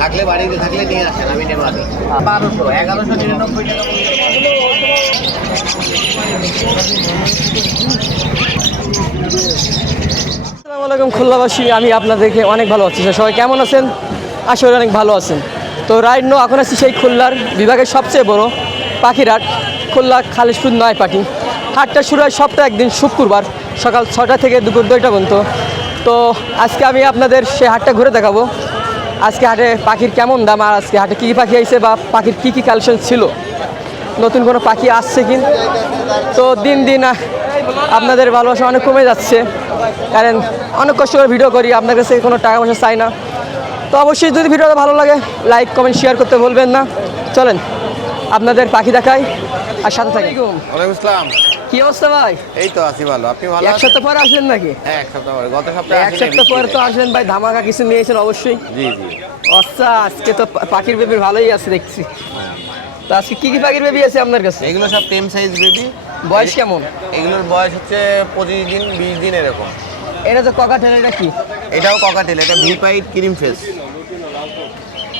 থাকলে বাড়িতে থাকলে নিয়ে আসেন, আমি নেব। 1200 1199 টাকা। আসসালামু আলাইকুম খুলনাবাসী, আমি আপনাদেরকে অনেক ভালো আছি। সবাই কেমন আছেন? আশা করি অনেক ভালো আছেন। তো রাইট নো এখন আছি সেই খুলনার বিভাগের সবচেয়ে বড় পাখির হাট, খুলনা খালিশপুর নয়পাটি। হাটটা শুরু হয় সপ্তাহে একদিন শুক্রবার সকাল 6টা থেকে দুপুর 2টা পর্যন্ত। তো আজকে আমি আপনাদের সেই হাটটা ঘুরে দেখাবো। আজকে হাটে পাখির কেমন দাম, আর আজকে হাটে কী কী পাখি আইছে বা পাখির কী কী কালেকশন ছিল, নতুন কোনো পাখি আসছে কি। তো দিন দিন আপনাদের ভালোবাসা অনেক কমে যাচ্ছে, কারণ অনেক কষ্ট করে ভিডিও করি, আপনার কাছে কোনো টাকা পয়সা চাই না। তো অবশ্যই যদি ভিডিওটা ভালো লাগে লাইক কমেন্ট শেয়ার করতে ভুলবেন না। চলেন আপনাদের পাখি দেখাই আর সাথে থাকি। ওয়ালাইকুম আসসালাম। কি অবস্থা ভাই? এই তো আছি ভালো, আপনি ভালো এক আছেন? সপ্তাহ পরে আসলেন নাকি? হ্যাঁ, এক সপ্তাহ পরে, গত সপ্তাহে এক সপ্তাহ পরে তো আসলেন ভাই, ধামাকা কিছু নিয়েছেন অবশ্যই। জি জি। আচ্ছা, আজকে তো পাখির বেবি ভালোই আছে দেখছি। তো আজকে কি কি পাখির বেবি আছে আপনার কাছে? এগুলো সব টেম সাইজ বেবি। বয়স কেমন? এগুলোর বয়স হচ্ছে 25 দিন 20 দিন এরকম। এটা তো ককাটেল, এটা কি? এটাও ককাটেল, এটা ভি পাইট ক্রিম ফেস।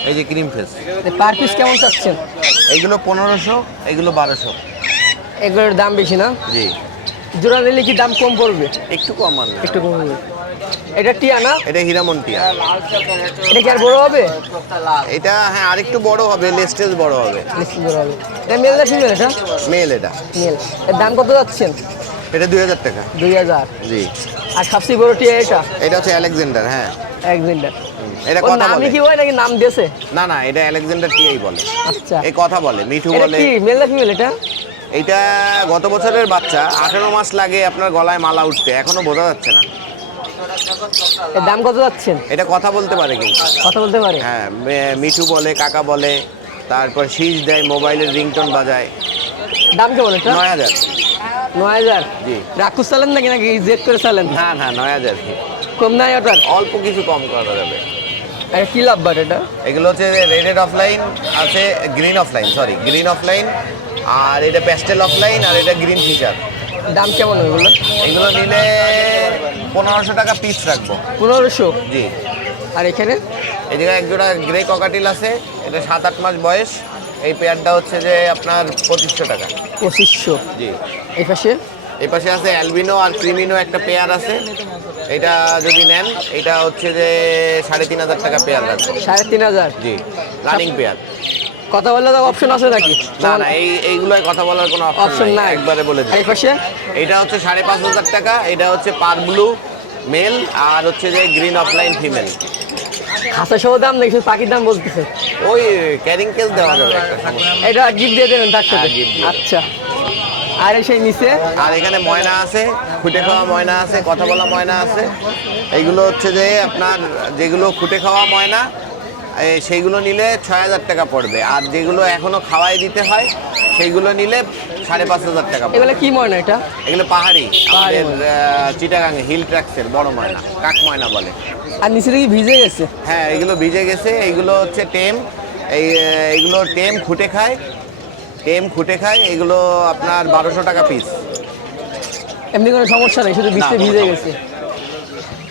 এই যে ক্রিম ফেস। পার পিস কেমন চাচ্ছেন? এইগুলো 1500, এগুলো 1200। এগুলোর দাম বেশি না? জি। জোড়া নিলে কি দাম কম পড়বে? একটু কম মানবে। একটু কম হবে। এটা টিয়া না? এটা হীরামন টিয়া। এটা কি আর বড় হবে? এটা হ্যাঁ আরেকটু বড় হবে, লেস্টেজ বড় হবে। নিশ্চয়ই বড় হবে। এটা মেল না ফিমেল? এটা মেল। এটা মেল। এর দাম কত যাচ্ছেন? এটা 2000 টাকা। 2000। জি। আর সবচেয়ে বড় টিয়া এটা? এটা হচ্ছে আলেকজান্ডার। হ্যাঁ, একজেন্ডার। এটা ওর কথা নামই বলে। কি হয় নাকি নাম দিয়েছে? না না, এটা আলেকজান্ডার টিয়াই বলে। আচ্ছা, এই কথা বলে, মিঠু এটা বলে। কি মেল না ফিমেল এটা? এটা গত বছরের বাচ্চা, 18 মাস লাগে আপনার গলায় মালা উঠতে, এখনো বোঝা যাচ্ছে না। এর দাম কত যাচ্ছেন? এটা কথা বলতে পারে কিন্তু। কথা বলতে পারে? হ্যাঁ, মিঠু বলে, কাকা বলে, তারপর শীষ দেয়, মোবাইলের রিংটোন বাজায়। দাম কেমন এটা? 9000। 9000? জি। রাক্ষস চালেন নাকি নাকি জেদ করে চালেন? না না, 9000। কম নাই ওটার? অল্প কিছু কম করা যাবে। এটা কি লাভ বাট এটা? এগুলো হচ্ছে রেড অফলাইন আছে, green offline, sorry green offline, আর এটা প্যাস্টেল অফলাইন, আর এটা গ্রিন ফিচার। দাম কেমন ওইগুলো? এগুলো নিলে 1500 টাকা পিস রাখবো। 1500? জি। আর এখানে এই জায়গায় এক জোড়া গ্রে ককাটিল আছে, এটা 7-8 মাস বয়স। এই পেয়ারটা হচ্ছে যে আপনার 2500 টাকা। 2500? জি। এই পাশে? এই পাশে আছে অ্যালবিনো আর ক্রিমিনো একটা পেয়ার আছে, এটা যদি নেন এটা হচ্ছে যে 3500 টাকা পেয়ার রাখবো। 3500? জি, রানিং পেয়ার। কথা বললে তো অপশন আছে নাকি? না না, এইগুলোয় কথা বলার কোনো অপশন অপশন নাই, নাই, একবারে বলে দিই। এই পাশে এটা হচ্ছে 5500 টাকা, এটা হচ্ছে পার ব্লু মেল, আর হচ্ছে যে গ্রিন অফলাইন ফিমেল। খাসা সহ দাম দেখছি, পাখির দাম বলতেছে। ওই ক্যারিং কেস দেওয়া যাবে, একটা সমস্যা নেই। এটা গিফট দিয়ে দেবেন তার সাথে? হ্যাঁ, gift দিয়ে দেব। আচ্ছা। আর এই সেই নিচে আর এখানে ময়না আছে, খুঁটে খাওয়া ময়না আছে, কথা বলা ময়না আছে। এইগুলো হচ্ছে যে আপনার যেগুলো খুঁটে খাওয়া ময়না, সেইগুলো নিলে 6000 টাকা পড়বে, আর যেগুলো এখনো খাওয়াই দিতে হয় সেইগুলো নিলে 5500 টাকা পড়বে। এগুলো কি ময়না এটা? এগুলো পাহাড়ি, পাহাড়ি আমাদের চিটাগাঙে হিল ট্র্যাক্সের বড় ময়না, কাক ময়না বলে। আর নিচে দেখি ভিজে গেছে। হ্যাঁ, এগুলো ভিজে গেছে, এইগুলো হচ্ছে টেম। এইগুলো টেম খুঁটে খায়, এগুলো আপনার 1200 টাকা পিস। এমনি কোনো সমস্যা নেই, শুধু ভিজে কোনো ভিজে সমস্যা গেছে।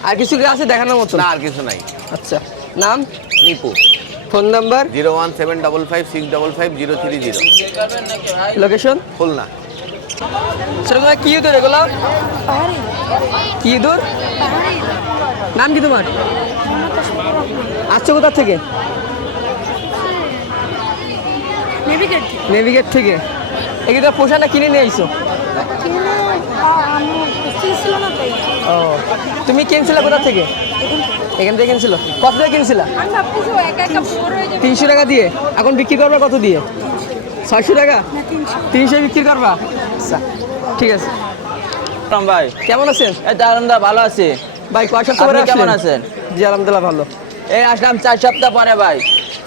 আর কিছু কি আছে দেখানোর মতো? না, আর কিছু নাই। আচ্ছা, নাম? Nipu. Phone number? 017555030। Location? Khulna. সেরকম কি ইঁদুর এগুলো? কি ইঁদুর? নাম কি তোমার? আসছো কোথা থেকে? নেভিগেট থেকে। এগুলো পোষা না কিনে নিয়ে আইছো? ও, তুমি কিনছিলে কোথা থেকে? এখান থেকে কিনছিল? কত দিয়ে কিনছিল? 300 টাকা দিয়ে। এখন বিক্রি করবা কত দিয়ে? 600 টাকা? 300 বিক্রি করবা? আচ্ছা, ঠিক আছে। ভাই কেমন আছেন? এই তো আলহামদুলিল্লাহ ভালো আছি। ভাই কয় সপ্তাহ পরে আপনি কেমন আসলেন? আছেন? জি আলহামদুলিল্লাহ ভালো। এই আসলাম 4 সপ্তাহ পরে ভাই।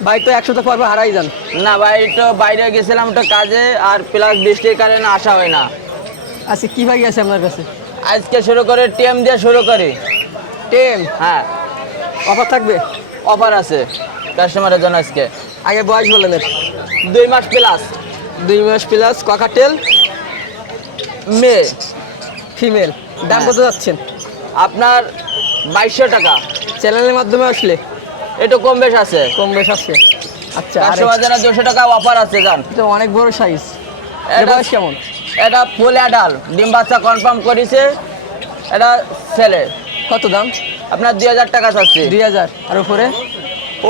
ভাই তো 1 সপ্তাহ পর পর হারাই যান। না ভাই, একটু বাইরে গেছিলাম একটু কাজে, আর প্লাস বৃষ্টির কারণে আসা হয় না। আচ্ছা, কি ভাই আছে আপনার কাছে? আজকে শুরু করে টিএম দিয়ে শুরু করি। টেম হ্যাঁ, অফার থাকবে? অফার আছে কাস্টমারের জন্য আজকে। আগে বয়স বলেন এর। 2 মাস প্লাস 2 মাস প্লাস ককাটেল মেয়ে। ফিমেল। দাম হ্যাঁ। কত যাচ্ছেন? আপনার 2200 টাকা। চ্যানেলের মাধ্যমে আসলে একটু কম বেশ আছে, কম বেশ আছে। আচ্ছা, আর কাস্টমার 200 টাকা অফার আছে জান। এটা অনেক বড় সাইজ। এটা এটা বয়স কেমন? এটা ফুল অ্যাডাল, ডিম বাচ্চা কনফার্ম করেছে। এটা ছেলে, কত দাম? আপনার 2000 টাকা চাচ্ছি। 2000। আর উপরে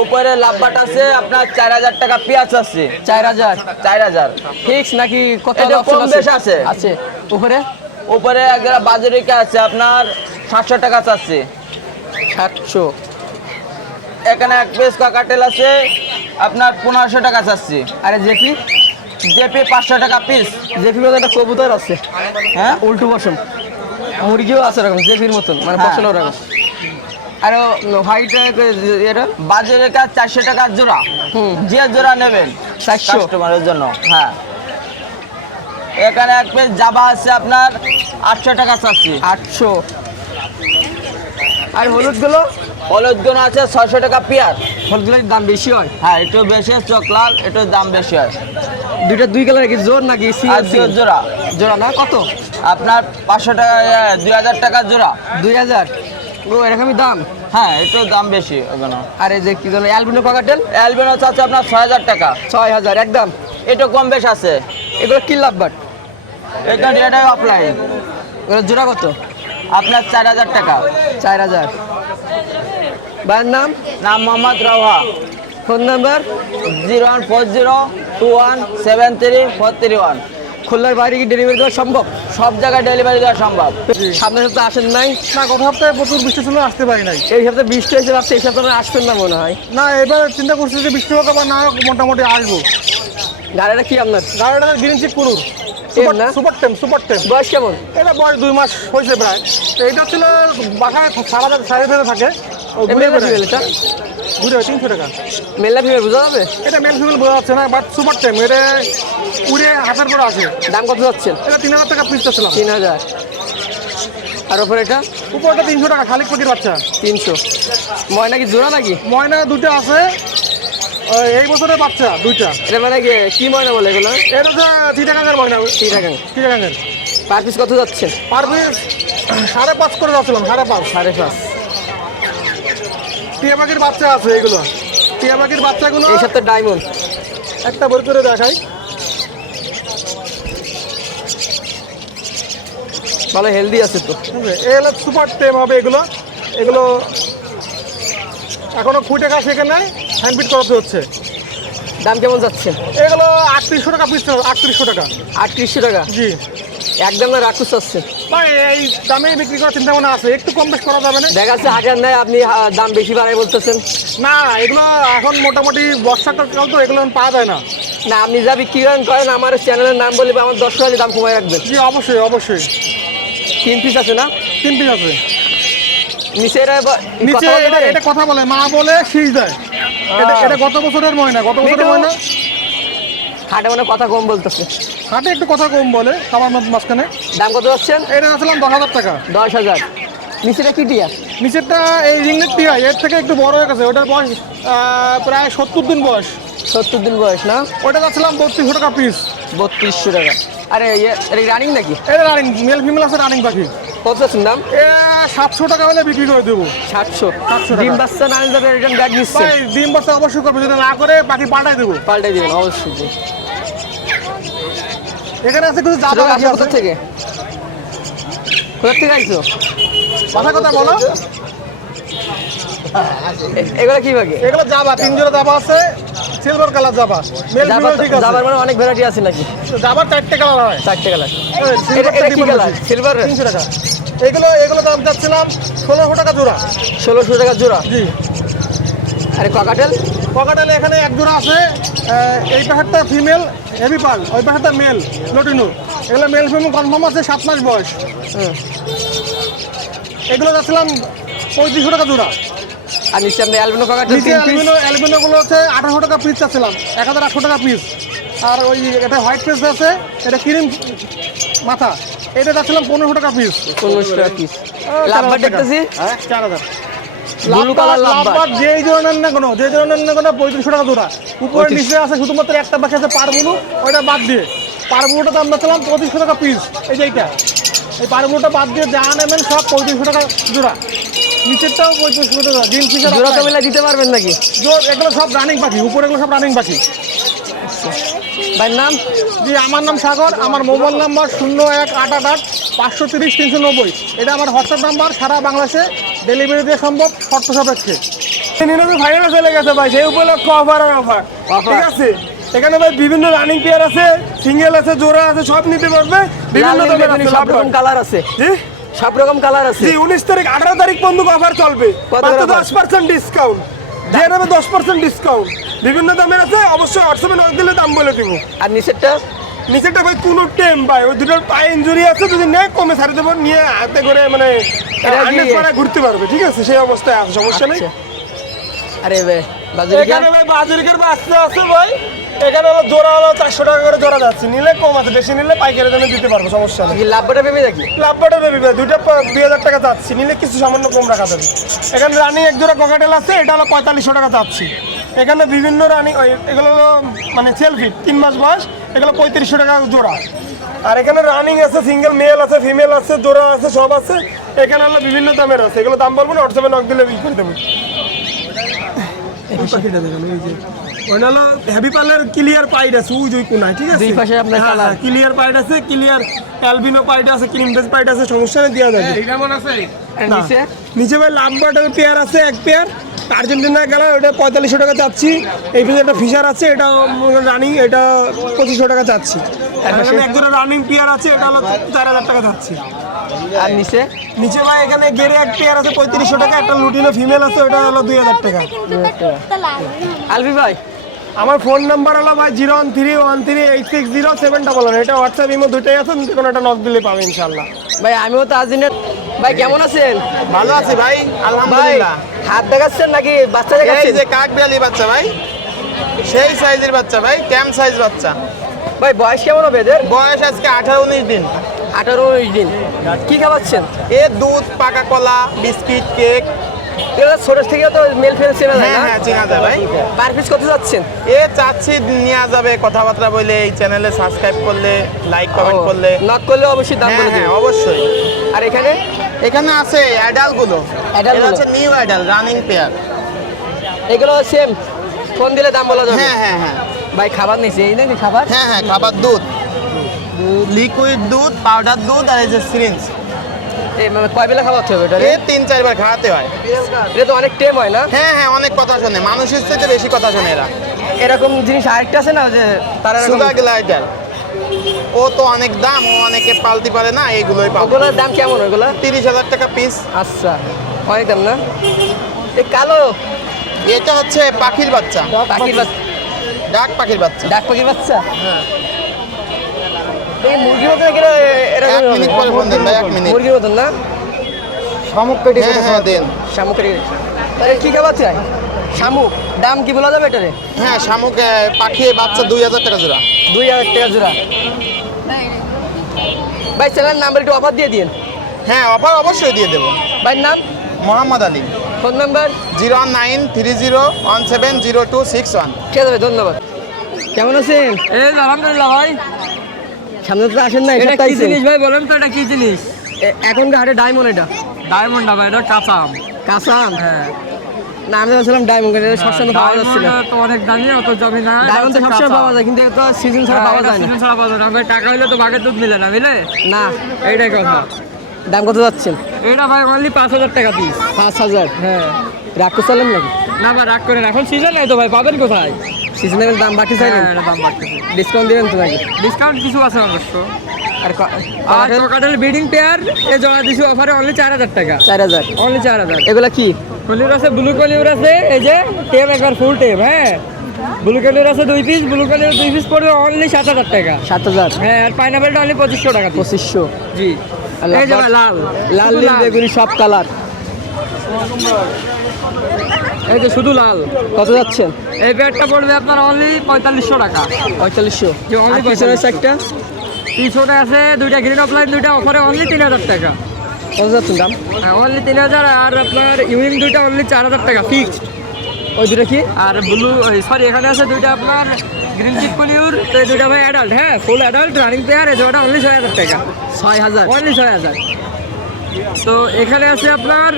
উপরে লাভবাট আছে আপনার 4000 টাকা, পেঁয়াজ আছে 4000। 4000। ফিক্স নাকি কত এটা অপশন কম বেশ আছে। আছে উপরে উপরে একটা বাজারিকা আছে আপনার 700 টাকা চাচ্ছি। 700। এখানে এক পিস কাকাটেল আছে আপনার 1500 টাকা চাচ্ছি। আরে জেপি জেপি 500 টাকা পিস। জেপির মতো একটা কবুতর আছে, হ্যাঁ উল্টো বসন। মুরগিও আছে এরকম জেপির মতন, মানে হ্যাঁ। পছন্দ ওরকম। আর হোয়াইট এটা বাজারিকা 400 টাকা জোড়া। হুম। যে জোড়া নেবেন 400 কাস্টমারের জন্য। হ্যাঁ, এখানে এক পিস জাবা আছে আপনার 800 টাকা চাচ্ছি। 800। আর হলুদগুলো হলুদ গুণ আছে 600 টাকা পেয়ার। হলুদগুলোর দাম বেশি হয়। হ্যাঁ, একটু বেশি চকলাল, একটু দাম বেশি হয়। দুইটা দুই কালার কি জোর নাকি আর সিঙ্গেল জোড়া জোড়া না? কত? আপনার 500 টাকা, 2000 টাকা জোড়া। 2000। ও এরকমই দাম। হ্যাঁ, একটু দাম বেশি ওখানে। আর এই যে কি জানো অ্যালবিনো কাকাটেল অ্যালবিনো আছে আপনার 6000 টাকা। 6000 একদম। একটু কম বেশ আছে। এগুলো কি লাভবাট? এটা রেডাই অফলাইন এগুলো জোড়া কত? আপনার 4000 টাকা। 4000। ভাইয়ের নাম? নাম মোহাম্মদ রাওহা। Phone number? 01402173431। খুলনার বাইরে কি ডেলিভারি দেওয়া সম্ভব? সব জায়গায় ডেলিভারি দেওয়া সম্ভব। সামনের সপ্তাহে আসেন নাই? না, গত সপ্তাহে প্রচুর বৃষ্টি ছিল, আসতে পারি নাই। এই সপ্তাহে বৃষ্টি হয়েছে, ভাবছি এই সপ্তাহে আসবেন না মনে হয়। না, এবার চিন্তা করছি যে বৃষ্টি হোক বা না হোক, মোটামুটি আসবো। গাড়িটা কি আপনার? গাড়িটা গ্রিন চিপ কুনুর, না? সুপার টেম। বয়স কেমন? এটা বয়স 2 মাস হয়েছে প্রায়। তো এটা ছিল বাসায় সারা সাড়ে ফেলে থাকে, ও ঘুরে মেল না বেড়ায়। ফিমেল এটা? ঘুরে 300 টাকা। মেল না ফিমেল বোঝা যাবে? এটা মেল ফিমেল বোঝা যাচ্ছে না, বাট সুপার টেম। এটা উড়ে হাতের পরে আছে। দাম কত যাচ্ছেন? এটা 3000 টাকা পিস ছিলাম। 3000। আর ওপরে এটা? উপরটা 300 টাকা, খালি পাখির বাচ্চা। 300। ময়না কি জোড়া নাকি? ময়না 2টা আছে, এই বছরের বাচ্চা 2টা। এটা মানে কি ময়না বলে এগুলো? এটা হচ্ছে চিটাগাঙ্গের ময়না। চিটাগাং। চিটাগাঙ্গের পার পিস কত যাচ্ছে? পার পিস 5.5 করে যাচ্ছিলাম, 5.5। 5.5। টিয়া পাখির বাচ্চা আছে এগুলো। টিয়া পাখির বাচ্চাগুলো এই সপ্তাহে ডায়মন্ড একটা বই করে দেখাই। ভালো হেলদি আছে তো। এই হলো সুপার টেম হবে এগুলো। এগুলো এখনো খুঁটে টাকা শেখে নাই, হ্যান্ডপিট করাতে হচ্ছে। দাম কেমন যাচ্ছে? এগুলো 3800 টাকা পিস। 3800 টাকা। 3800 টাকা। জি, একদম না রাখুস আছে। ভাই এই দামে বিক্রি করার চিন্তা ভাবনা আছে, একটু কম বেশ করা যাবে না? দেখা যাচ্ছে হাজার নেয়, আপনি দাম বেশি বাড়ায় বলতেছেন। না, এগুলো এখন মোটামুটি বর্ষাকাল তো এগুলো এখন পাওয়া যায় না। না, আপনি যা বিক্রি করেন আমার চ্যানেলের নাম বলে আমার 10 টাকা দাম কমায় রাখবেন। জি, অবশ্যই অবশ্যই। 3 পিস আছে না? 3 পিস আছে। নিচে নিচে এটা কথা বলে, মা বলে শীষ দেয়। এটা গত বছরের ময়না, গত বছরের ময়না। হাটে মানে কথা কম বলতেছে। হাটে একটু কথা কম বলে, খাবার মাঝখানে। দাম কত যাচ্ছেন? এটা আসলাম 10,000 টাকা। 10,000। নিচেটা কি টিয়া? নিচেরটা এই রিংনেট টিয়া, এর থেকে একটু বড় হয়ে গেছে। ওটার বয়স প্রায় 70 দিন বয়স। 70 দিন বয়স না? ওটা যাচ্ছিলাম 3200 টাকা পিস। 3200 টাকা। আরে এটা রানিং নাকি? এটা রানিং, মেল ফিমেল আছে, রানিং পাখি। কত যাচ্ছেন দাম? 700 টাকা হলে বিক্রি করে দেবো। 700। 700 টাকা। ডিম বাচ্চা না নিলে যাবে রিটার্ন ব্যাগ নিচ্ছে। ভাই ডিম বাচ্চা অবশ্যই করবে, যদি না করে পাখি পাল্টাই দেবো। পাল্টাই দিবেন অবশ্যই। এখানে আছে কিছু জাবা ছোট পাখি কোথা আছে। থেকে? কোথা থেকে আইছো? কথা কথা বলো। এগুলো কি বাকি? এগুলো জাবা, 3 জোড়া জাবা আছে, সিলভার কালার জাবা। মেল ফিমেল ঠিক আছে। জাবার মানে অনেক ভ্যারাইটি আছে নাকি? জাবার 4টে কালার হয়। 4টে কালার। এটা এটা কি কালার? সিলভার? 300 টাকা। এগুলো দাম চাচ্ছিলাম 1600 টাকা জোড়া। 1600 টাকা জোড়া। জি। আরে কাকাটেল? পকাটালে এখানে এক জোড়া আছে। এই পাহাড়টা ফিমেল হেভি পাল, ওই পাহাড়টা মেল লটিনো। এগুলো মেল ফিমেল কনফার্ম আছে, 7 মাস বয়স। হুম। এগুলো যাচ্ছিলাম 3500 টাকা জোড়া। আর নিচে আপনি অ্যালবিনো কাকাটেল নিচে 3 পিস। অ্যালবিনোগুলো হচ্ছে 1800 টাকা পিস চাচ্ছিলাম, 1800 টাকা পিস। আর ওই এটা হোয়াইট পেস আছে, এটা ক্রিম মাথা, এটা যাচ্ছিলাম 1500 টাকা পিস। 1500 টাকা পিস। লাভবার দেখতেছি। হ্যাঁ, 4000। ব্লু কালার লাভবার। যেই ধরনের না কোনো, 3500 টাকা জোড়া। উপরে নিচে আছে শুধুমাত্র একটা পাখি আছে পারবুলু, ওইটা বাদ দিয়ে। পারবুলুটা দাম যাচ্ছিলাম 2500 টাকা পিস। এই যে এইটা, এই পারবুলুটা বাদ দিয়ে যা নেবেন সব 3500 টাকা জোড়া। নিচেরটাও 3500 টাকা গ্রিন ফিশার জোড়া তো মিলাই দিতে পারবেন নাকি? এগুলো সব রানিং পাখি, উপরে এগুলো সব রানিং পাখি। ভাই নাম? জি, আমার নাম সাগর। আমার মোবাইল নাম্বার 01888530 390। এটা আমার হোয়াটসঅ্যাপ নাম্বার। সারা বাংলাদেশে ডেলিভারি দেওয়া সম্ভব শর্ত সাপেক্ষে। ফাইনালে চলে গেছে ভাই, সেই উপলক্ষে অফার আর অফার, ঠিক আছে। এখানে ভাই বিভিন্ন রানিং পেয়ার আছে, সিঙ্গেল আছে, জোড়া আছে, সব নিতে পারবে। বিভিন্ন লাল, নীল, দামের বেগুনি আছে, সব রকম কালার আছে। জি সব রকম কালার আছে। জি 19 তারিখ 18 তারিখ পর্যন্ত অফার চলবে। কত মাত্র করে 10% ডিসকাউন্ট, যে নেবে 10% ডিসকাউন্ট। বিভিন্ন দামের আছে, অবশ্যই হোয়াটসঅ্যাপে নক দিলে দাম বলে দিব। আর নিচেরটা? নিচেরটা ভাই কোনো টেম ভাই, ওই দুটোর পায়ে ইনজুরি আছে, যদি নেয় কমে ছাড়ে দেবো, নিয়ে হাতে করে মানে এটা কি- 100 ঘুরতে পারবে, ঠিক আছে। সেই অবস্থায় আছে, সমস্যা নেই। আচ্ছা। আরে ভাই বাজারে কি? এখানে ভাই বাজিরকের বাচ্চা আছে ভাই, এখানে হলো জোড়া হলো 400 টাকা করে জোড়া যাচ্ছে, নিলে কম আছে, বেশি নিলে পাইকারি দামে দিতে পারবো, সমস্যা নেই। লাভবাটা ভেবে দেখি। লাভবাটা বেবি ভাই, দুইটা 2000 টাকা যাচ্ছি, নিলে কিছু সামান্য কম রাখা যাবে। এখানে রানিং এক জোড়া ককাটেল আছে, এটা হলো 4500 টাকা যাচ্ছি। এখানে বিভিন্ন রানিং, এগুলো হলো মানে সেলফি 3 মাস বয়স, এগুলো 3500 টাকা জোড়া। আর এখানে রানিং আছে, সিঙ্গেল মেল আছে, ফিমেল আছে, জোড়া আছে, সব আছে। এখানে হলো বিভিন্ন দামের আছে, এগুলো দাম বলবো না, হোয়াটসঅ্যাপে নক দিলে বিল করে দেবো। পাখিটা দেখেন, ওই যে ওই হলো হেভি পালের ক্লিয়ার পাইড আছে, ওই যে কোনায়, ঠিক আছে। দুই পাশে আপনার কালার। ক্লিয়ার পাইড আছে, ক্লিয়ার অ্যালবিনো পাইড আছে, ক্রিম বেজ পাইড আছে, সমস্যা নেই, দেওয়া যাবে। কেমন আছে? আর নিচে? নিচে ভাই লাভবার্ডের পেয়ার আছে, এক পেয়ার আর্জেন্টিনা কালার, ওটা 4500 টাকা চাচ্ছি। এই পিছনে একটা ফিশার আছে, এটা রানিং, এটা 2500 টাকা চাচ্ছি। এখানে এক জোড়া রানিং পেয়ার আছে, এটা হলো 4000 টাকা চাচ্ছি। আর নিচে? নিচে ভাই এখানে গেরে এক পেয়ার আছে 3500 টাকা, একটা লুটিনো ফিমেল আছে, ওটা হলো 2000 টাকা। আলবি ভাই আমার ফোন নাম্বার হলো ভাই 01313860711। এটা হোয়াটসঅ্যাপ ইমো দুটোই আছে, কোনো একটা নক দিলে পাবে ইনশাল্লাহ। ভাই আমিও তো আর্জেন্টিনা। ভাই কেমন আছেন? ভালো আছি ভাই, ভাই আলহামদুলিল্লাহ। হাত দেখাচ্ছেন নাকি বাচ্চা এই দেখাচ্ছেন? যে কাকবিয়ালি বাচ্চা ভাই, সেই সাইজের বাচ্চা ভাই, ক্যাম সাইজ বাচ্চা। ভাই বয়স কেমন হবে এদের? বয়স আজকে 18-19 দিন। 18-19 দিন। কি খাওয়াচ্ছেন? এ দুধ, পাকা কলা, বিস্কিট, কেক। এগুলো ছোট থেকে তো মেল ফেল চেনা যায় হ্যাঁ না? হ্যাঁ, চেনা যায় ভাই। পার পিস কত যাচ্ছেন? এ চাচ্ছি নেওয়া যাবে, কথাবার্তা বলে, এই চ্যানেলে সাবস্ক্রাইব করলে, লাইক কমেন্ট করলে। নক করলে অবশ্যই দাম হ্যাঁ বলে হ্যাঁ, দেবেন। অবশ্যই। আর এখানে এখানে আছে অ্যাডাল গুলো, Adult এটা গুলো? হচ্ছে নিউ অ্যাডাল রানিং পেয়ার। এগুলো সেম, ফোন দিলে দাম বলা যাবে। হ্যাঁ হ্যাঁ হ্যাঁ ভাই খাবার নিয়েছি, এই নাকি খাবার? হ্যাঁ হ্যাঁ, খাবার দুধ, লিকুইড দুধ, পাউডার দুধ, আর এই যে সিরিঞ্জ। এই মানে কয় বেলা খাওয়াতে হবে এটা? এ 3-4 বার খাওয়াতে হয়। এটা তো অনেক টেম হয় না? হ্যাঁ হ্যাঁ, অনেক কথা শোনে, মানুষের থেকে বেশি কথা শোনে এরা। এরকম জিনিস আরেকটা আছে না যে তারা এরকম- সুগা গ্লাইডার, ও তো অনেক দাম, ও অনেকে পালতে পারে না, এইগুলোই পাবো। ওগুলোর দাম কেমন ওগুলো? 30,000 টাকা পিস। আচ্ছা অনেক দাম না? এই কালো এটা হচ্ছে পাখির বাচ্চা, পাখির বাচ্চা, ডাক পাখির বাচ্চা। ডাক পাখির বাচ্চা। হ্যাঁ, এই মুরগির মতন এগুলো এরকম 1 মিনিট পরে ফোন দেন ভাই, 1 মিনিট। মুরগির মতন না? হ্যাঁ হ্যাঁ, দেন। শামুক আরে কি খাবার চাই? শামুক দাম কি বলা যাবে এটারে? হ্যাঁ, শামুক পাখি বাচ্চা 2000 টাকা জোড়া। 2000 টাকা জোড়া। ভাই চ্যানেল নাম্বার একটু অফার দিয়ে দিন। হ্যাঁ, অফার অবশ্যই দিয়ে দেবো। ভাইয়ের নাম? মোহাম্মদ আলী। Phone number? 09301702661। ঠিক আছে ভাই, ধন্যবাদ। কেমন আছেন? এই আলহামদুলিল্লাহ ভাই। সামনে তো আসেন না, এটা এটা কি জিনিস ভাই বলেন তো, এটা কি জিনিস? এখনকার হাটে ডায়মন্ড, এটা ডায়মন্ড না ভাই, এটা কাঁচা আম। কাঁচা আম? হ্যাঁ, না আমি ভাবছিলাম ডায়মন্ড, এটা সবসময় পাওয়া যাচ্ছে না। ডায়মন্ড তো অনেক দামি, অত জমি না। ডায়মন্ড তো সবসময় পাওয়া যায়, কিন্তু এটা সিজন ছাড়া পাওয়া যায় না। সিজন ছাড়া পাওয়া যায় না ভাই, টাকা হইলে তো বাঘের দুধ মিলে না, মিলে না। এইটাই কথা। দাম কত যাচ্ছেন? এটা ভাই অনলি 5000 টাকা পিস। 5000? হ্যাঁ, রাগ করছিলেন নাকি? না ভাই রাগ করেন, এখন সিজন নাই তো ভাই, পাবেন কোথায়? সিজনের দাম বাকি চাইলেন? হ্যাঁ, এটা দাম বাড়তেছে। ডিসকাউন্ট দিবেন তো নাকি? ডিসকাউন্ট কিছু আছে অবশ্য। আর আর কোকাটেল ব্রিডিং পেয়ার এ জমা দিছি অফারে অনলি 4000 টাকা। 4000? অনলি 4000। এগুলা কি? কলিউর আছে, ব্লু কলিউর আছে, এই যে টেপ একবার ফুল টেপ। হ্যাঁ, ব্লু কলিউর আছে 2 পিস, ব্লু কলিউর 2 পিস পড়বে অনলি 7000 টাকা। 7000? হ্যাঁ, আর পাইনাপেলটা অনলি 2500 টাকা পিস। 2500? জি। আর এই যে লাল- ভাই লাল, লাল শুধু নীল বেগুনি সব কালার। এই যে শুধু লাল। কত যাচ্ছেন? এই পেয়ারটা পড়বে আপনার অনলি 4500 টাকা। 4500? জি, only আর পিছনের 4500 সাইডটা? পিছনে আছে দুইটা গ্রিন অফলাইন, দুইটা অফারে অনলি 3000 টাকা। কত যাচ্ছেন দাম? হ্যাঁ, অনলি 3000। আর আপনার ইউনিং দুইটা অনলি 4000 টাকা ফিক্সড। ওই দুটো কি? আর ব্লু সরি, এখানে আছে দুইটা আপনার গ্রিন চিক কলিউর, তো এই দুইটা ভাই অ্যাডাল্ট। হ্যাঁ, ফুল অ্যাডাল্ট রানিং পেয়ার, এই জোড়াটা অনলি 6000 টাকা। 6000? অনলি 6000। তো এখানে আছে আপনার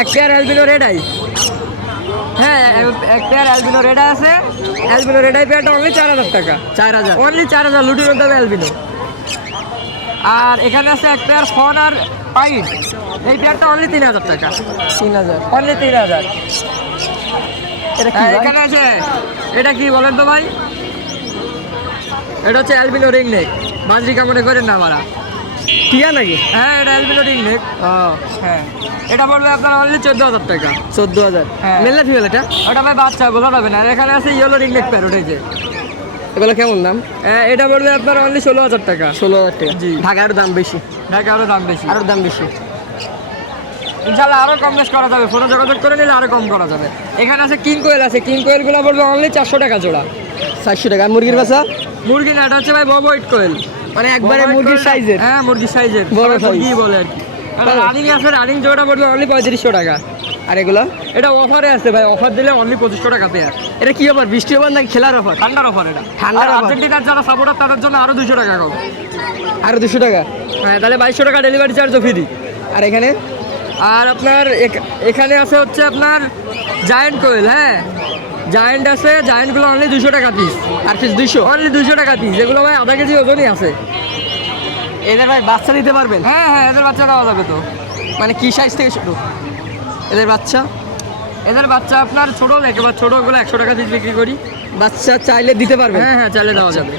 এক পেয়ার অ্যালবিনো রেড আই। হ্যাঁ, এক পেয়ার অ্যালবিনো রেড আই আছে। অ্যালবিনো রেড আই পেয়ারটা অনলি 4000 টাকা। 4000 অনলি 4000 লুটির মধ্যে অ্যালবিনো। আর এখানে আছে এক পেয়ার ফন আর পাইট, এই পেয়ারটা অনলি 3000 টাকা। 3000 অনলি 3000। এটা কি ভাই? এখানে আছে, এটা কি বলেন তো ভাই? এটা হচ্ছে অ্যালবিনো রিং নেক। বাজরিকা মনে করেন না মারা। টিয়া নাকি? হ্যাঁ, এটা অ্যালবিনো রিং নেক। ও হ্যাঁ, এটা পড়বে আপনার অনলি 14000 টাকা। 14000 হ্যাঁ। মেল না ফিমেল এটা? ওটা ভাই বাচ্চা বোঝা যাবে না। আর এখানে আছে ইয়েলো রিং নেক পেয়ার, ওটাই যে। এগুলো কেমন দাম? এটা পড়বে আপনার অনলি 16000 টাকা। 16000 টাকা। জি। ঢাকার দাম বেশি, ঢাকা আরও দাম বেশি। আরো দাম বেশি। ইনশাল্লাহ আরও কম বেশ করা যাবে, ফোনে যোগাযোগ করে নিলে আরও কম করা যাবে। এখানে আছে কিং কোয়েল আছে, কিং কোয়েলগুলো পড়বে অনলি 400 টাকা জোড়া। 400 টাকা। আর মুরগির বাচ্চা? মুরগি না, এটা হচ্ছে ভাই বব হোয়াইট কোয়েল। মানে একবারে বব হোয়াইট মুরগির কোয়েলটা- সাইজের? হ্যাঁ, মুরগির সাইজের, বড় সবাই size। মুরগি বলে আর কি। রানিং আছে, রানিং জোড়া পড়বে অনলি 3500 টাকা। আর এগুলো? এটা অফারে আছে ভাই, অফার দিলে অনলি 2500 টাকা পেয়ার। এটা কি অফার? বৃষ্টি অফার নাকি খেলার অফার? ঠান্ডার অফার এটা। ঠান্ডার আর offer? আর্জেন্টিনার যারা সাপোর্টার তাদের জন্য আরও 200 টাকা কম। আরো 200 টাকা। হ্যাঁ, তাহলে 2200 টাকা ডেলিভারি চার্জও ফ্রি। আর এখানে? আর আপনার এখানে আছে হচ্ছে আপনার জায়েন্ট কোয়েল। হ্যাঁ, জায়েন্ট আছে, জায়েন্টগুলো অনলি 200 টাকা পিস। আর পিস 200? অনলি 200 টাকা পিস। এগুলো ভাই আধা কেজি ওজনই আছে। এদের ভাই বাচ্চা দিতে পারবেন? হ্যাঁ হ্যাঁ, এদের বাচ্চা দেওয়া যাবে তো। মানে কি সাইজ থেকে শুরু এদের বাচ্চা? এদের বাচ্চা আপনার ছোটো, একেবারে ছোটোগুলো 100 টাকা পিস বিক্রি করি। বাচ্চা চাইলে দিতে পারবেন? হ্যাঁ হ্যাঁ, চাইলে দেওয়া যাবে।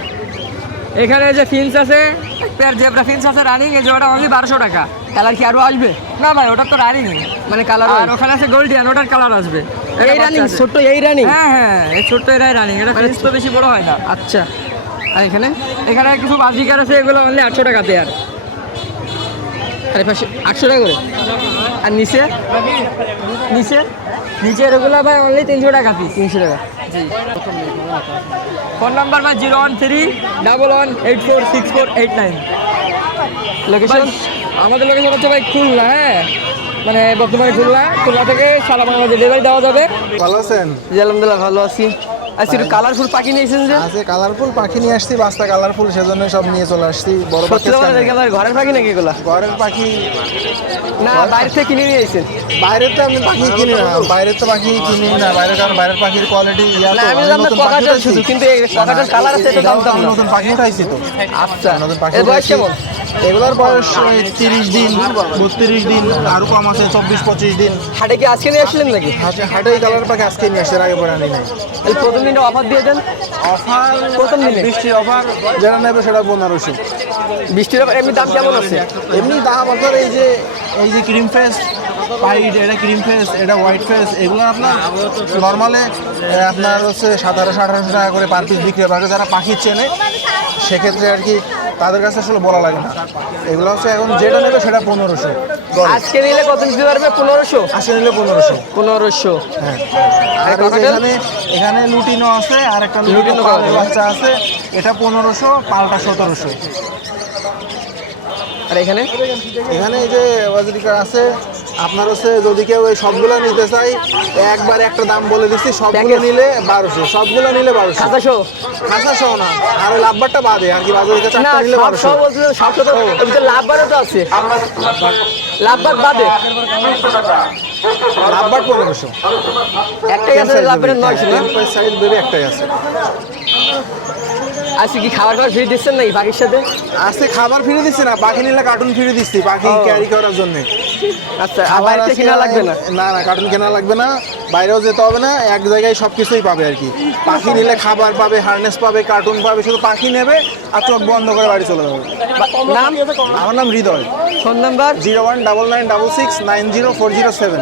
এখানে যে ফিন্স আছে, এক পেয়ার জেব্রা ফিন্স আছে রানিং, এই জোড়াটা অনলি 1200 টাকা। কালার কি আরো আসবে? না ভাই, ওটা তো রানিং। মানে কালার? আর ওখানে আছে গোল্ডিয়ান, ওটার কালার আসবে। এটা এই রানিং? বাচ্চা আছে। ছোট্ট এই রানিং? হ্যাঁ হ্যাঁ, এই ছোট্ট এরাই রানিং। এটা ফিন্স তো বেশি বড় হয় না। আচ্ছা। আর এখানে? এখানে কিছু বাজিকার আছে, এগুলো অনলি 800 টাকা পেয়ার। আরে পাশে 800 টাকা করে। আর নিচে? নিচে? নিচের ওগুলো ভাই অনলি 300 টাকা পিস। 300 টাকা। ফোন নাম্বার ভাই 01311846489। লোকেশন? আমাদের লোকেশন হচ্ছে ভাই খুলনা। হ্যাঁ, মানে বর্তমানে খুলনা থেকে সারা বাংলাদেশে ডেলিভারি দেওয়া যাবে। ভালো আছেন? জি আলহামদুলিল্লাহ ভালো আছি। আচ্ছা, একটু কালারফুল পাখি নিয়েছেন যে? আছে কালারফুল পাখি নিয়ে আসছি, বাসটা কালারফুল, সেজন্য সব নিয়ে চলে আসছি। বড় পাখি সত্যি কথা দেখে আমার ঘরের পাখি নাকি এগুলা? ঘরের পাখি না, বাইরে থেকে কিনে নিয়ে এসেছেন? বাইরের তো আমি পাখি কিনি না, বাইরের তো পাখি কিনি না বাইরে, কারণ বাইরের পাখির কোয়ালিটি না, আমি জানতাম ককাটেল শুধু, কিন্তু এই ককাটেল কালার আছে এটা জানতাম না। নতুন পাখি উঠাইছি তো। আচ্ছা, নতুন পাখি এর বয়স উঠাইছি। কেমন? এগুলোর বয়স 30 দিন, 32 দিন, আরো কম আছে 24-25 দিন। হাটে কি আজকে নিয়ে আসলেন নাকি? হাটে এই কালার পাখি আজকে নিয়ে আসছে, এর আগে পরে আনি নাই। এই প্রথম দিনে অফার দিয়ে দেন? অফার প্রথম দিনে? বৃষ্টির অফার যারা নেবে সেটা 1500। বৃষ্টির ব্যাপারে এমনি দাম কেমন আছে? এমনি দাম আপনার এই যে ক্রিম ফেস পাইট, এটা ক্রিম ফেস, এটা হোয়াইট ফেস, এগুলো আপনার নর্মালে আপনার হচ্ছে 1700-1800 টাকা করে পার পিস বিক্রি হবে। যারা পাখি চেনে সেক্ষেত্রে আর কি তাদের কাছে আসলে বলা লাগে না। এগুলো হচ্ছে এখন যেটা নেবে সেটা 1500। আজকে নিলে কত দিতে পারবে? 1500? আজকে নিলে 1500। 1500। হ্যাঁ। আর এই যে এখানে লুটিনো আছে, আর একটা লুটিনো বাচ্চা আছে, এটা 1500, পালটা 1700। আর এখানে? এখানে এই যে ওয়াজরিকা আছে আপনার, হচ্ছে যদি কেউ এই সবগুলো নিতে চাই একবার একটা দাম বলে দিচ্ছি, সবগুলো নিলে 1200, সবগুলো নিলে 1200। খাতাশো? খাসা সহ না, আর ওই লাভবারটা বাদে আর কি, ওয়াজরিকা না, চারটা নিলে সব 1200। বলছিলেন, সব তো ওর ভিতরে লাভবারও তো আছে। লাভবার বাদে লাভবার 1500। একটাই আছে লাভবারের 900 না? সাইজ বেবি একটাই আছে। আজকে কি খাবার ফ্রি দিচ্ছেন নাকি পাখির সাথে? আজকে খাবার ফিরে দিচ্ছি না, পাখি নিলে কার্টুন ফিরে দিচ্ছি পাখি ক্যারি করার জন্য। আচ্ছা, আর বাইরে থেকে কিনা লাগবে না? না, কার্টুন কেনা লাগবে না, বাইরেও যেতে হবে না, এক জায়গায় সব কিছুই পাবে আর কি। পাখি নিলে খাবার পাবে, হার্নেস পাবে, কার্টুন পাবে, শুধু পাখি নেবে আর চোখ বন্ধ করে বাড়ি চলে যাবে। নাম? আমার নাম হৃদয়। Phone number? 01996690407।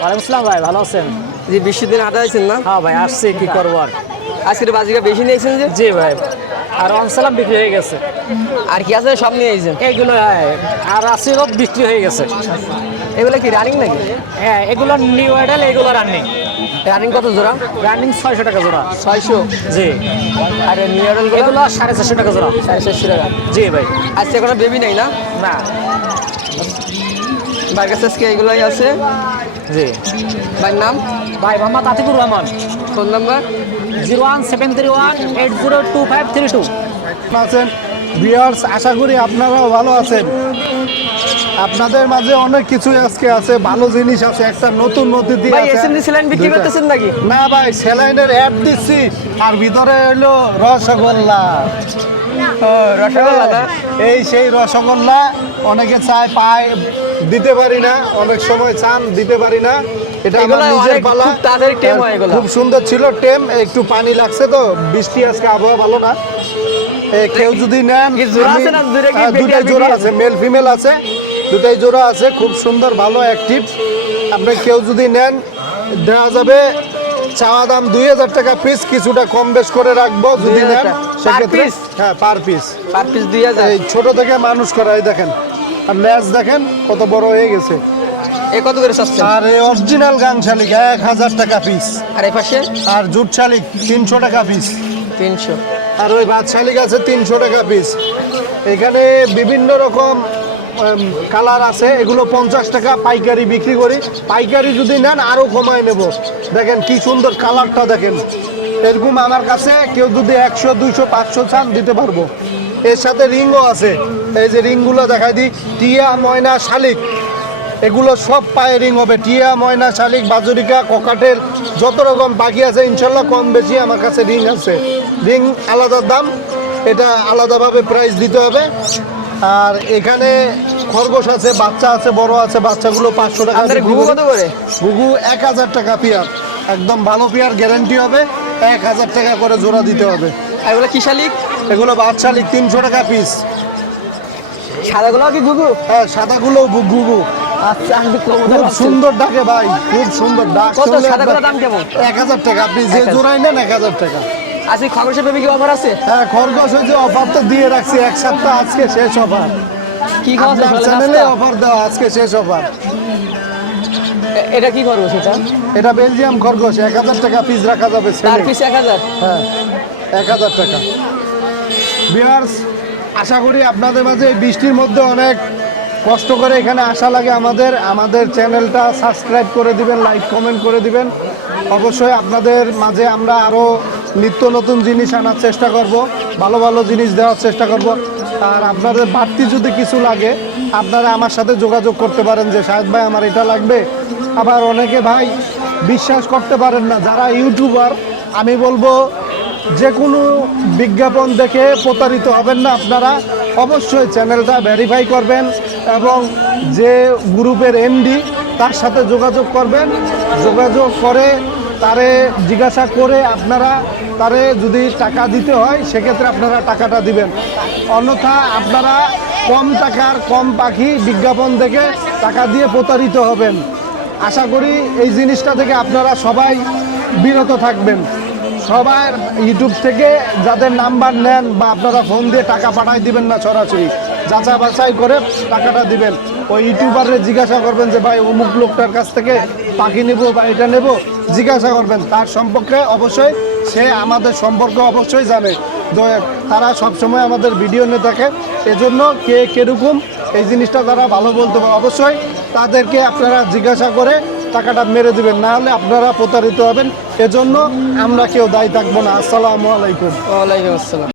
ওয়ালাইকুম আসসালাম ভাই, ভালো আছেন? যে বৃষ্টির দিন আদা হয়েছেন না? হ্যাঁ ভাই, আসছে কি করবো আর। আজকের বাজিকা বেশি নিয়েছেন যে? জি ভাই, আর অনসালাম বিক্রি হয়ে গেছে। আর কি আছে সব নিয়ে এসেছেন? এইগুলো আর আছে সব বিক্রি হয়ে গেছে। এগুলো কি রানিং নাকি? হ্যাঁ, এগুলো নিউ আইডাল, এগুলো রানিং। রানিং কত জোড়া? রানিং 600 টাকা জোড়া। 600? জি। আর নিউডাল এগুলো 450 টাকা জোড়া। 450 টাকা। জি ভাই। আজকে কোনো বেবি নাই না? না। ভাইয়ের কাছে আজকে এগুলোই আছে। জি ভাইয়ের নাম? ভাই মোহাম্মদ আতিকুর রহমান। Phone number? 01731802532। আছেন ভিউয়ার্স, আশা করি আপনারাও ভালো আছেন। আপনাদের মাঝে অনেক কিছুই আজকে আছে, ভালো জিনিস আছে, একটা নতুন অতিথি ভাই আছে। এসএমজি স্যালাইন বিক্রি দুইটা। করতেছেন নাকি? না ভাই, স্যালাইনের অ্যাড দিচ্ছি আর ভিতরে হলো রসগোল্লা। রসগোল্লা না? এই সেই রসগোল্লা অনেকে চায়, পায়, দিতে পারি না, অনেক সময় চান দিতে পারি না। এটা আমার এগুলা নিজের অনেক পালা। খুব তাড়াতাড়ি টেম হয় এগুলা। খুব সুন্দর ছিল টেম, একটু পানি লাগছে তো, বৃষ্টি আজকে আবহাওয়া ভালো না। কেউ যদি নেন, কি জোড়া আছে না? দূরে কি বেটি আর দুটাই জোড়া বেটি আছে, মেল ফিমেল আছে, দুটাই জোড়া আছে, খুব সুন্দর ভালো অ্যাক্টিভ। আপনি কেউ যদি নেন দেওয়া যাবে, চাওয়া দাম 2000 টাকা পিস, কিছুটা কম বেশ করে রাখবো যদি 2000 নেন টাকা? সেক্ষেত্রে। Per piece? হ্যাঁ, পার পিস। Per piece 2000। এই ছোট থেকে মানুষ করা, এই দেখেন, আর লেজ দেখেন কত বড় হয়ে গেছে। এ কত করে চাচ্ছেন? আর এই অরিজিনাল গাং শালিক 1000 টাকা পিস, আর এই পাশে আর জুট শালিক 300 টাকা পিস, 300। আর ওই ভাত শালিক আছে 300 টাকা পিস। এখানে বিভিন্ন রকম কালার আছে, এগুলো 50 টাকা পাইকারি বিক্রি করি। পাইকারি যদি নেন আরও কমায় নেব। দেখেন কি সুন্দর কালারটা দেখেন। এরকম আমার কাছে কেউ যদি 100, 200, 500 চান দিতে পারবো। এর সাথে রিংও আছে, এই যে রিংগুলো দেখাই দিই, টিয়া, ময়না, শালিক, এগুলো সব পায়ে রিং হবে। টিয়া, ময়না, শালিক, বাজুরিকা, ককাটেল, যত রকম পাখি আছে ইনশাল্লাহ কম বেশি আমার কাছে রিং আছে। রিং আলাদা দাম, এটা আলাদাভাবে প্রাইস দিতে হবে। আর এখানে খরগোশ আছে, বাচ্চা আছে, বড় আছে, বাচ্চাগুলো 500 টাকা আপনাদের বিক্রি ঘুঘু করি। কত করে? ঘুঘু 1000 টাকা পেয়ার, একদম ভালো পেয়ার, গ্যারান্টি হবে। 1000 টাকা করে জোড়া দিতে হবে। আর এগুলো কি শালিক? এগুলো বাচ্চালিক 300 টাকা পিস। সাদাগুলো কি ঘুঘু? হ্যাঁ, সাদাগুলো ঘুঘু। আচ্ছা, আমি তো কবুতর খুব ভাবছি। সুন্দর ডাকে ভাই, খুব সুন্দর ডাক। কত শুনলে সাদাগুলোর একবার- দাম কেমন? 1000 টাকা, আপনি যে 1000 জোড়াই নেন 1000 টাকা। আজকে খরগোশের বেবি কি অফার আছে? হ্যাঁ, খরগোশ যে অফার তো দিয়ে রাখছি এক সপ্তাহ, আজকে শেষ অফার। কি খাওয়া আছে? আপনার সকালে চ্যানেলে নাস্তা? অফার দেওয়া, আজকে শেষ অফার। এটা কি খরগোশ এটা? এটা বেলজিয়াম খরগোশ, 1000 টাকা পিস রাখা যাবে। তার ছেলে। পিস 1000। হ্যাঁ, 1000 টাকা। ভিউয়ার্স, আশা করি আপনাদের মাঝে এই বৃষ্টির মধ্যে অনেক কষ্ট করে এখানে আসা লাগে আমাদের চ্যানেলটা সাবস্ক্রাইব করে দিবেন, লাইক কমেন্ট করে দিবেন। অবশ্যই আপনাদের মাঝে আমরা আরও নিত্য নতুন জিনিস আনার চেষ্টা করব, ভালো ভালো জিনিস দেওয়ার চেষ্টা করব। আর আপনাদের বাড়তি যদি কিছু লাগে আপনারা আমার সাথে যোগাযোগ করতে পারেন যে শাহেদ ভাই আমার এটা লাগবে। আবার অনেকে ভাই বিশ্বাস করতে পারেন না, যারা ইউটিউবার, আমি বলবো যে কোনো বিজ্ঞাপন দেখে প্রতারিত হবেন না। আপনারা অবশ্যই চ্যানেলটা ভেরিফাই করবেন এবং যে গ্রুপের এমডি তার সাথে যোগাযোগ করবেন। যোগাযোগ করে তারে জিজ্ঞাসা করে আপনারা তারে যদি টাকা দিতে হয় সেক্ষেত্রে আপনারা টাকাটা দিবেন। অন্যথা আপনারা কম টাকার কম পাখি বিজ্ঞাপন দেখে টাকা দিয়ে প্রতারিত হবেন। আশা করি এই জিনিসটা থেকে আপনারা সবাই বিরত থাকবেন। সবার ইউটিউব থেকে যাদের নাম্বার নেন বা আপনারা ফোন দিয়ে টাকা পাঠাই দিবেন না, সরাসরি যাচাই বাছাই করে টাকাটা দিবেন। ওই ইউটিউবারে জিজ্ঞাসা করবেন যে ভাই অমুক লোকটার কাছ থেকে পাখি নেব বা এটা নেব, জিজ্ঞাসা করবেন তার সম্পর্কে। অবশ্যই সে আমাদের সম্পর্কে অবশ্যই জানে, তারা সবসময় আমাদের ভিডিও নিয়ে থাকে। এজন্য কে কীরকম এই জিনিসটা তারা ভালো বলতে পারে। অবশ্যই তাদেরকে আপনারা জিজ্ঞাসা করে টাকাটা মেরে দিবেন, না হলে আপনারা প্রতারিত হবেন। এজন্য আমরা কেউ দায়ী থাকবো না। আসসালামু আলাইকুম। ওয়ালাইকুম আসসালাম।